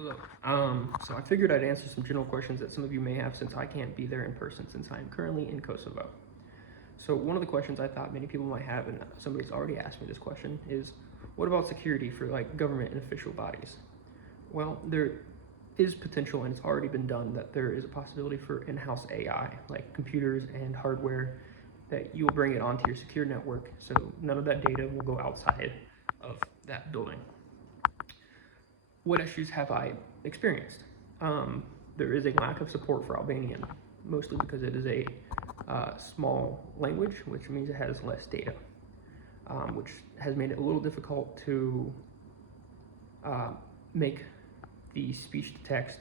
Hello. So I figured I'd answer some general questions that some of you may have since I can't be there in person since I'm currently in Kosovo. So one of the questions I thought many people might have, and somebody's already asked me this question, is what about security for like government and official bodies? Well, there is potential, and it's already been done, that there is a possibility for in-house AI, like computers and hardware, that you'll bring it onto your secure network, so none of that data will go outside of that building. What issues have I experienced? There is a lack of support for Albanian, mostly because it is a small language, which means it has less data, which has made it a little difficult to make the speech to text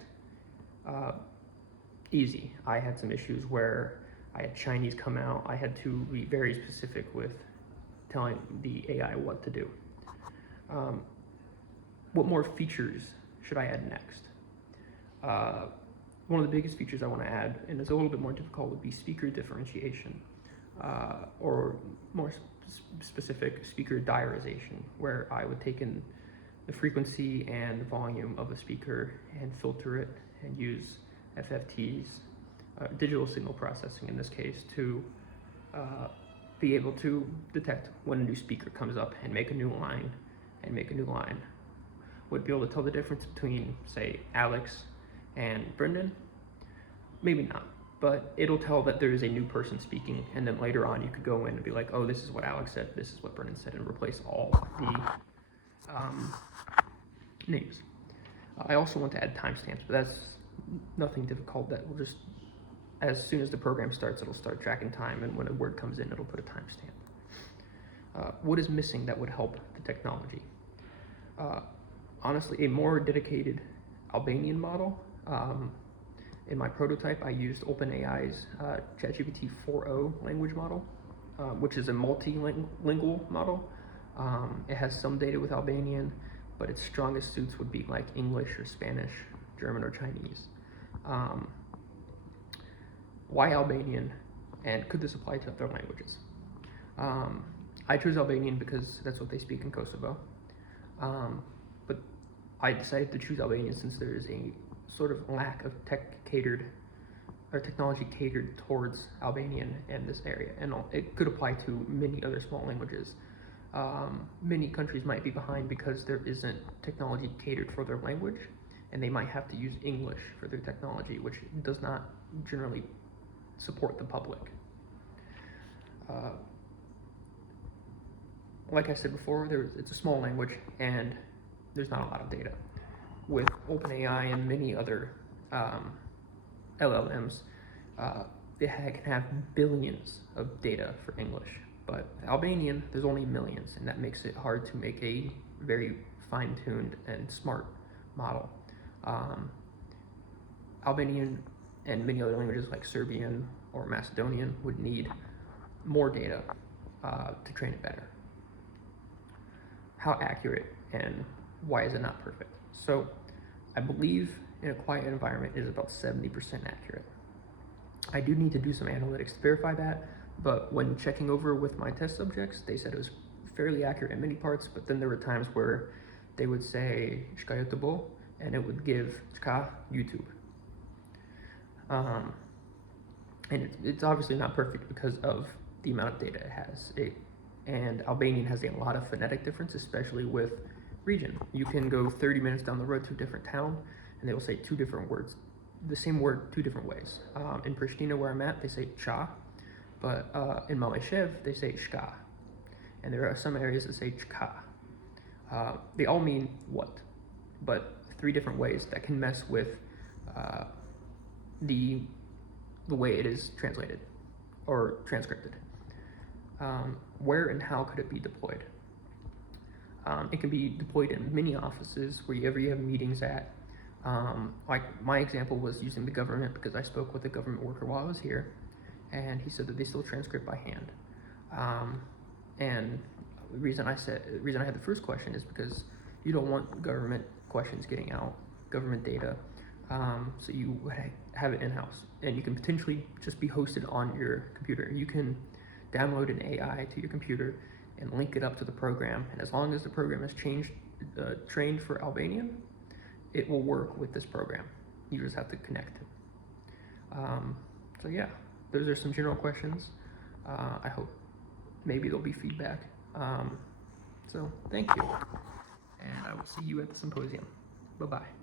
easy. I had some issues where I had Chinese come out. I had to be very specific with telling the AI what to do. What more features should I add next? One of the biggest features I want to add, and it's a little bit more difficult, would be speaker differentiation, or more specific, speaker diarization, where I would take in the frequency and volume of a speaker and filter it and use FFTs, digital signal processing in this case, to be able to detect when a new speaker comes up and make a new line would be able to tell the difference between, say, Alex and Brendan. Maybe not, but it'll tell that there is a new person speaking, and then later on you could go in and be like, oh, this is what Alex said, this is what Brendan said, and replace all the names. I also want to add timestamps, but that's nothing difficult. That will just, as soon as the program starts, it'll start tracking time, and when a word comes in, it'll put a timestamp. What is missing that would help the technology? Honestly, a more dedicated Albanian model. In my prototype, I used OpenAI's ChatGPT 4.0 language model, which is a multilingual model. It has some data with Albanian, but its strongest suits would be like English or Spanish, German or Chinese. Why Albanian, and could this apply to other languages? I chose Albanian because that's what they speak in Kosovo. But I decided to choose Albanian since there is a sort of lack of technology catered towards Albanian in this area, and it could apply to many other small languages. Many countries might be behind because there isn't technology catered for their language, and they might have to use English for their technology, which does not generally support the public. Like I said before, it's a small language, and there's not a lot of data. With OpenAI and many other LLMs, they can have billions of data for English, but with Albanian, there's only millions, and that makes it hard to make a very fine-tuned and smart model. Albanian and many other languages like Serbian or Macedonian would need more data to train it better. How accurate and why is it not perfect? So I believe in a quiet environment is about 70% accurate. I do need to do some analytics to verify that, but when checking over with my test subjects, they said it was fairly accurate in many parts, but then there were times where they would say "Shka YouTube" and it would give "Shka YouTube." And it's obviously not perfect because of the amount of data it has. And Albanian has a lot of phonetic difference, especially with region. You can go 30 minutes down the road to a different town, and they will say two different words, the same word two different ways. In Pristina, where I'm at, they say cha, but in Maleshev, they say shka. And there are some areas that say chka. They all mean what, but three different ways that can mess with the way it is translated or transcripted. Where and how could it be deployed? It can be deployed in many offices wherever you have meetings at. Like my example was using the government because I spoke with a government worker while I was here, and he said that they still transcript by hand. And the reason I had the first question is because you don't want government questions getting out, government data, so you have it in-house, and you can potentially just be hosted on your computer. You can download an AI to your computer and link it up to the program, and as long as the program is trained for Albanian, it will work with this program. You just have to connect it. So yeah, those are some general questions. I hope maybe there'll be feedback. So thank you, and I will see you at the symposium. Bye-bye.